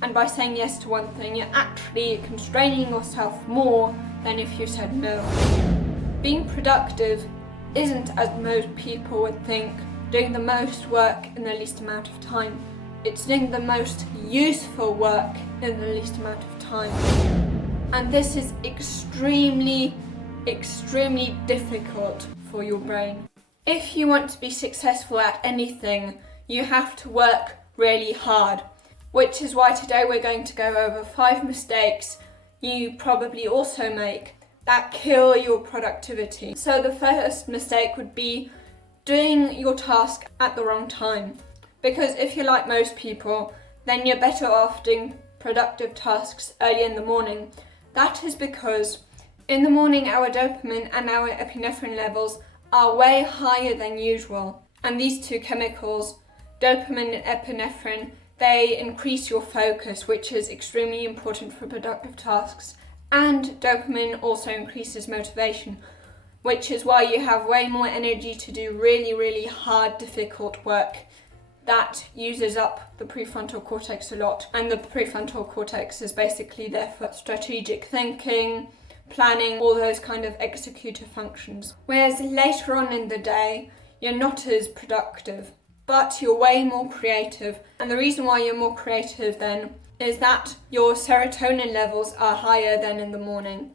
And by saying yes to one thing, you're actually constraining yourself more than if you said no. Being productive isn't, as most people would think, doing the most work in the least amount of time. It's doing the most useful work in the least amount of time. And this is extremely difficult for your brain. If you want to be successful at anything, you have to work really hard, which is why today we're going to go over 5 mistakes you probably also make that kill your productivity. So the first mistake would be doing your task at the wrong time. Because if you're like most people, then you're better off doing productive tasks early in the morning. That is because in the morning our dopamine and our epinephrine levels are way higher than usual. And these two chemicals, dopamine and epinephrine, they increase your focus, which is extremely important for productive tasks. And dopamine also increases motivation, which is why you have way more energy to do really hard, difficult work that uses up the prefrontal cortex a lot. And the prefrontal cortex is basically there for strategic thinking, planning, all those kind of executive functions. Whereas later on in the day, you're not as productive, but you're way more creative. And the reason why you're more creative then is that your serotonin levels are higher than in the morning.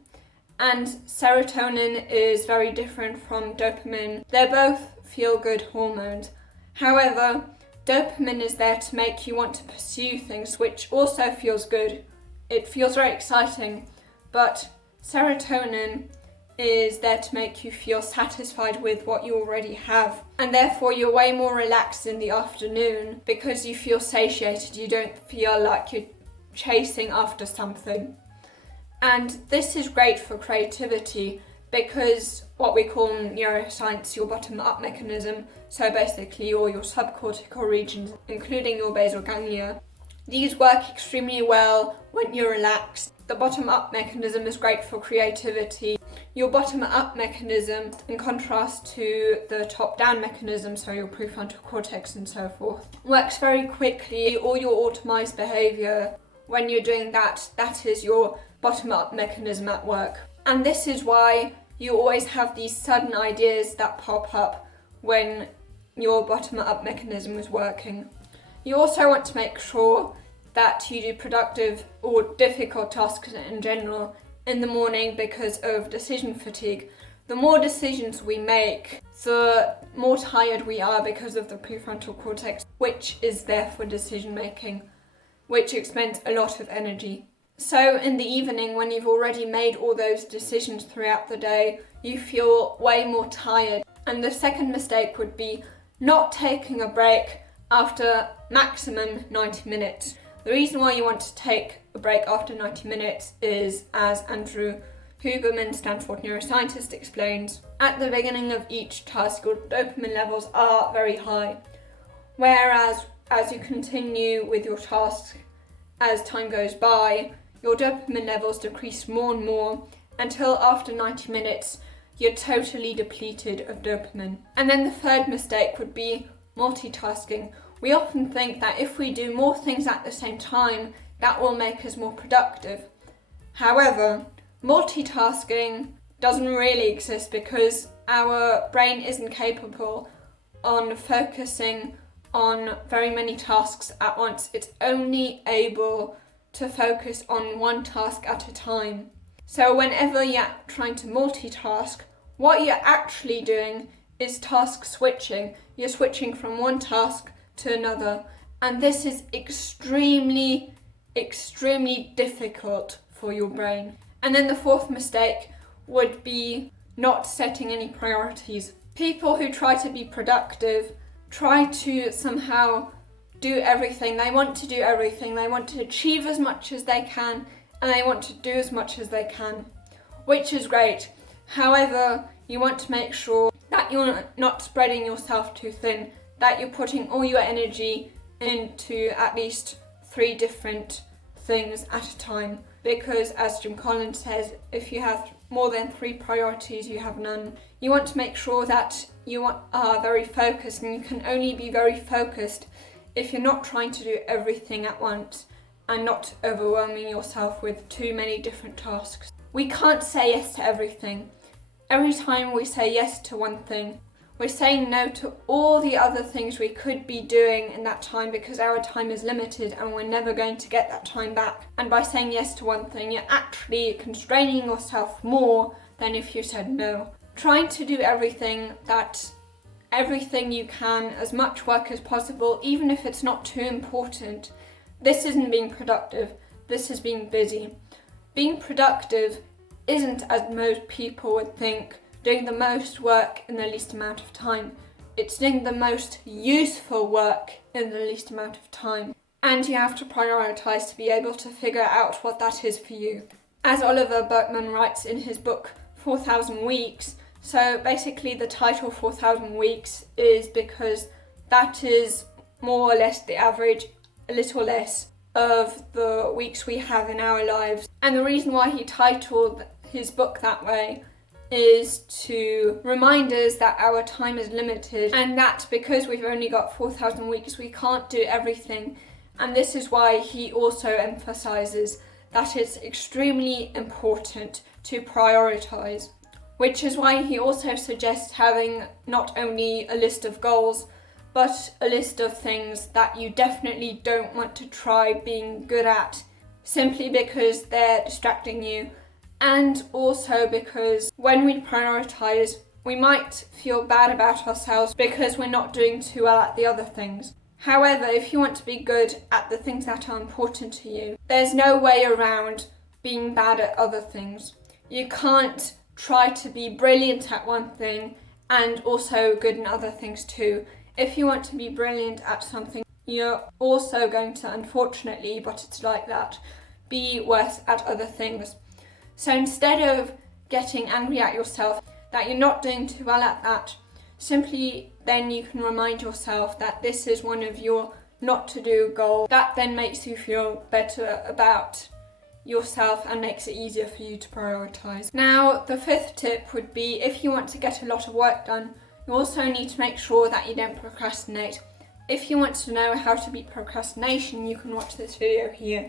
And serotonin is very different from dopamine. They're both feel-good hormones. However, dopamine is there to make you want to pursue things, which also feels good. It feels very exciting, but serotonin is there to make you feel satisfied with what you already have. And therefore you're way more relaxed in the afternoon because you feel satiated. You don't feel like you're chasing after something. And this is great for creativity because what we call in neuroscience your bottom-up mechanism, so basically all your subcortical regions, including your basal ganglia, these work extremely well when you're relaxed. The bottom-up mechanism is great for creativity. Your bottom-up mechanism, in contrast to the top-down mechanism, so your prefrontal cortex and so forth, works very quickly. All your automized behavior, when you're doing that, that is your bottom-up mechanism at work. And this is why you always have these sudden ideas that pop up when your bottom-up mechanism is working. You also want to make sure that you do productive or difficult tasks in general in the morning because of decision fatigue. The more decisions we make, the more tired we are because of the prefrontal cortex, which is there for decision making, which expends a lot of energy. So in the evening, when you've already made all those decisions throughout the day, you feel way more tired. And the second mistake would be not taking a break after maximum 90 minutes. The reason why you want to take a break after 90 minutes is, as Andrew Huberman, Stanford neuroscientist, explains, at the beginning of each task, your dopamine levels are very high. Whereas as you continue with your task, as time goes by, your dopamine levels decrease more and more until after 90 minutes, you're totally depleted of dopamine. And then the third mistake would be multitasking. We often think that if we do more things at the same time, that will make us more productive. However, multitasking doesn't really exist because our brain isn't capable on focusing on very many tasks at once. It's only able to focus on one task at a time. So whenever you're trying to multitask, what you're actually doing is task switching. You're switching from one task to another, and this is extremely difficult for your brain. And then the fourth mistake would be not setting any priorities. People who try to be productive try to somehow do everything. They want to do everything. They want to achieve as much as they can, and they want to do as much as they can, which is great. However, you want to make sure that you're not spreading yourself too thin, that you're putting all your energy into at least 3 different things at a time. Because as Jim Collins says, if you have more than 3 priorities, you have none. You want to make sure that you are very focused, and you can only be very focused if you're not trying to do everything at once. and not overwhelming yourself with too many different tasks. We can't say yes to everything. Every time we say yes to one thing, we're saying no to all the other things we could be doing in that time, because our time is limited and we're never going to get that time back. And by saying yes to one thing, you're actually constraining yourself more than if you said no. Trying to do everything you can, as much work as possible, even if it's not too important. This isn't being productive, this is being busy. Being productive isn't, as most people would think, doing the most work in the least amount of time. It's doing the most useful work in the least amount of time. And you have to prioritise to be able to figure out what that is for you. As Oliver Burkeman writes in his book 4,000 Weeks, so basically the title 4,000 Weeks is because that is more or less the average, a little less, of the weeks we have in our lives. And the reason why he titled his book that way is to remind us that our time is limited, and that because we've only got 4,000 weeks, we can't do everything. And this is why he also emphasises that it's extremely important to prioritise, which is why he also suggests having not only a list of goals, but a list of things that you definitely don't want to try being good at, simply because they're distracting you. And also because when we prioritise, we might feel bad about ourselves because we're not doing too well at the other things. However, if you want to be good at the things that are important to you, there's no way around being bad at other things. You can't try to be brilliant at one thing and also good in other things too. If you want to be brilliant at something, you're also going to, unfortunately, but it's like that, be worse at other things. So instead of getting angry at yourself that you're not doing too well at that, simply then you can remind yourself that this is one of your not to do goals. That then makes you feel better about yourself and makes it easier for you to prioritise. Now, the fifth tip would be, if you want to get a lot of work done, you also need to make sure that you don't procrastinate. If you want to know how to beat procrastination, you can watch this video here.